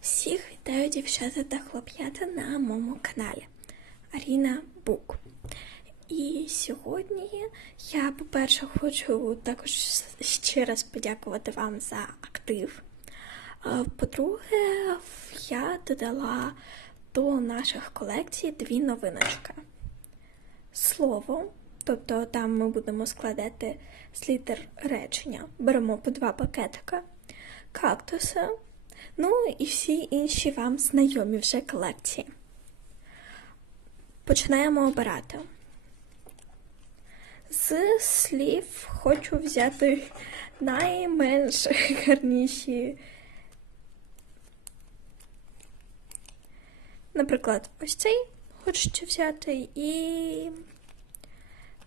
Всіх вітаю дівчата та хлоп'ята на моєму каналі Аріна Бук. І сьогодні я, по-перше, хочу також ще раз подякувати вам за актив. По-друге, я додала до наших колекцій дві новиночки. Слово, тобто там ми будемо складати з літер речення. Беремо по два пакетика, кактуси, ну і всі інші вам знайомі вже колекції. Починаємо обирати. З слів хочу взяти найменш гарніші. Наприклад, ось цей хочете взяти і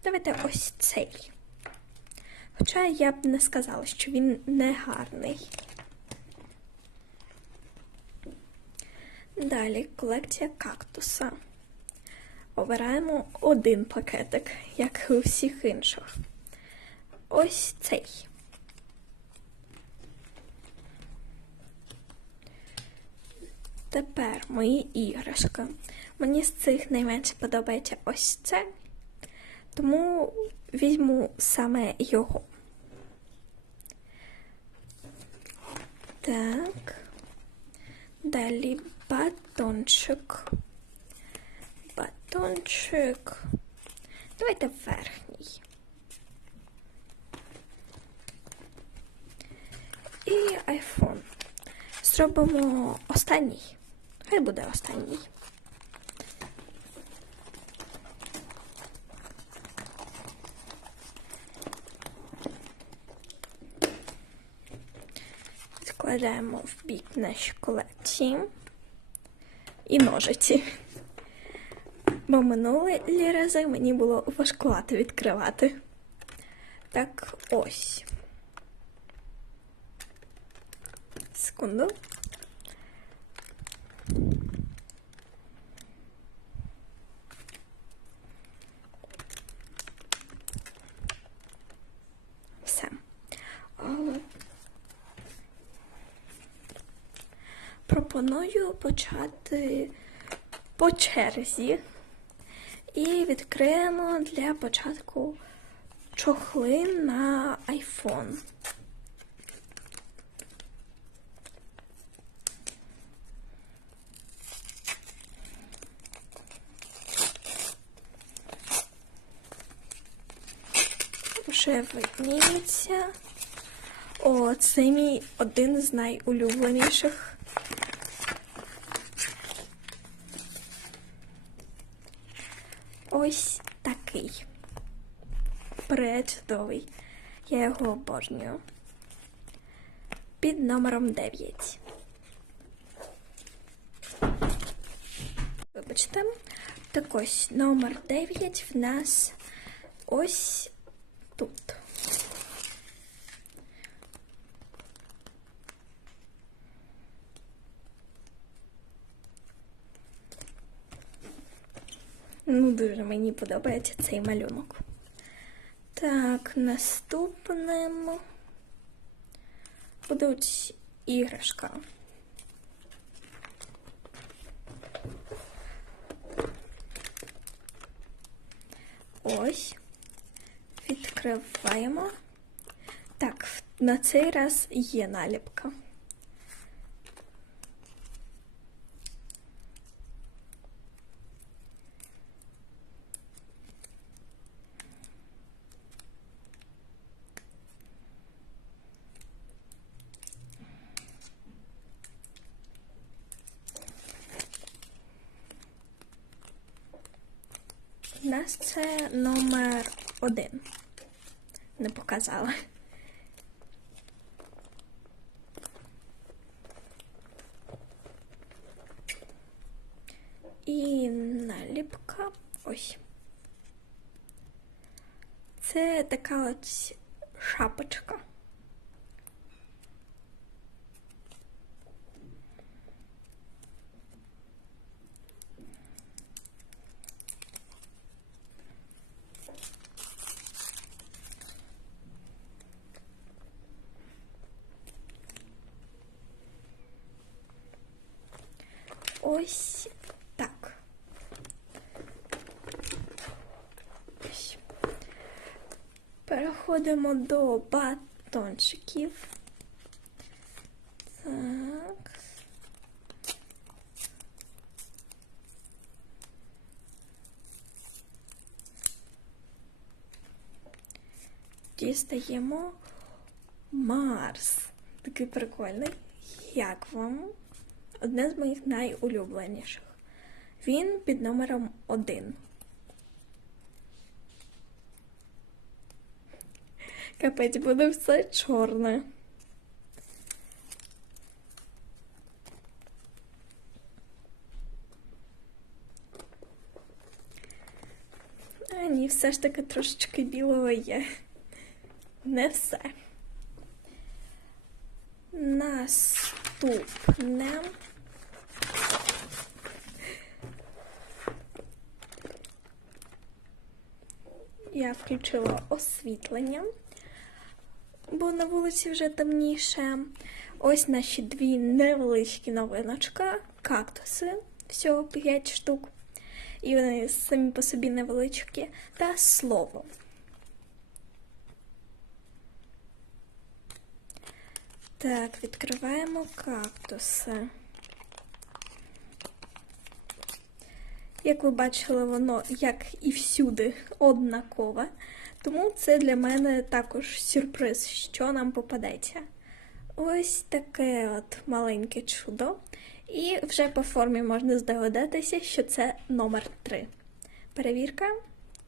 давайте ось цей. Хоча я б не сказала, що він не гарний. Далі колекція кактуса. Обираємо один пакетик, як і у всіх інших. Ось цей. Тепер мої іграшки. Мені з цих найменше подобається ось це, тому візьму саме його. Так. Далі батончик. Батончик. Давайте верхній. І айфон. Зробимо останній. Хай буде останній. Складаємо в бік наші колекції і ножиці. Бо минулі рази мені було важкувато відкривати. Так, ось. Секунду. Все. Але Пропоную почати по черзі і відкриємо для початку чохли на iPhone. Вже видніється. О, це мій один з найулюбленіших. Ось такий. Пречудовий. Я його обожнюю. Під номером 9. Вибачте. Так ось номер 9 в нас ось тут. Ну, дуже мені подобається цей малюнок. Так, наступним будуть іграшка. Ось. Відкриваємо. Так, на цей раз є наліпка. Нас це номер один. Не показала. І наліпка ось. Це така от шапочка. Ось так. Ось. Переходимо до батончиків. Так. Дістаємо Марс. Такий прикольний. Як вам? Одне з моїх найулюбленіших. Він під номером один. Капець буде все чорне. А ні, все ж таки трошечки білого є. Не все. Наступне. Я включила освітлення, бо на вулиці вже темніше. Ось наші дві невеличкі новиночка, кактуси, всього 5 штук. І вони самі по собі невеличкі, та слово. Так, відкриваємо кактуси. Як ви бачили, воно, як і всюди, однакове. Тому це для мене також сюрприз, що нам попадеться. Ось таке от маленьке чудо. І вже по формі можна здогадатися, що це номер 3. Перевірка?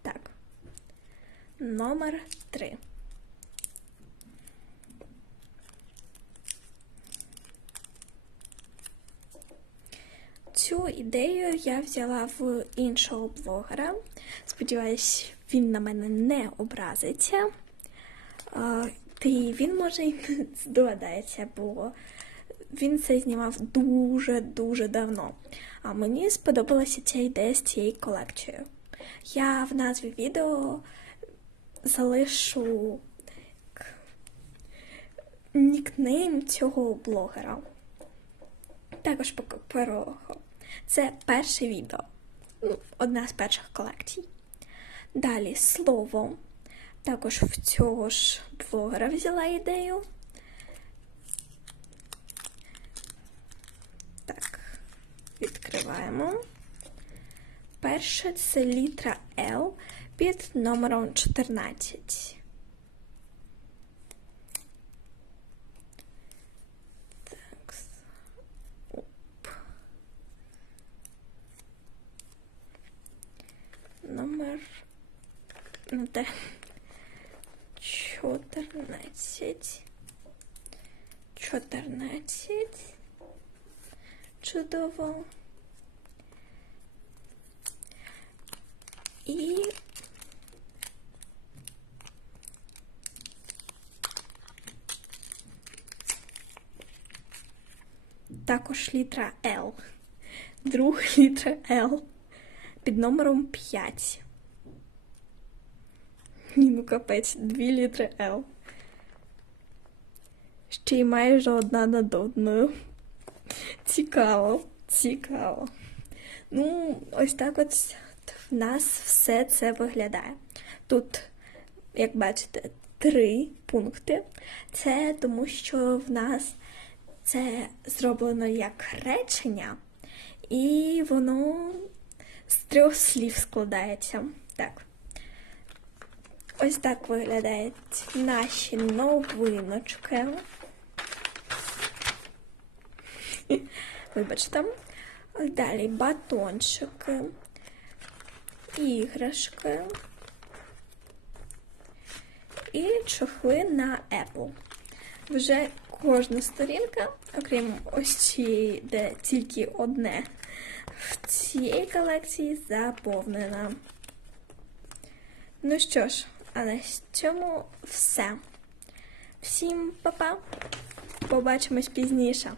Так. Номер 3. Цю ідею я взяла в іншого блогера. Сподіваюсь, він на мене не образиться. Та й він може й не здогадається, бо він це знімав дуже-дуже давно. А мені сподобалася ця ідея з цією колекцією. Я в назві відео залишу нікнейм цього блогера. Також пирогу. Це перше відео. Ну, Одна з перших колекцій. Далі слово. Також в цього ж блогера взяла ідею. Так, відкриваємо. Перше це літра L під номером 14. Так. Оп. Номер. Ну, де? 14. 14. Чудово. І також літра L. Друга літра L під номером 5. Ні, ну капець, 2 літри L. Ще й майже одна над одною. Цікаво, цікаво. Ну, ось так от в нас все це виглядає. Тут, як бачите, три пункти. Це тому, що в нас це зроблено як речення, і воно з трьох слів складається. Так. Ось так виглядають наші новиночки. Вибачте. Далі батончики, іграшки і чохли на Apple. Вже кожна сторінка, окрім ось цієї, де тільки одне, в цієї колекції заповнена. Ну що ж, а на цьому все. Всім па-па. Побачимось пізніше.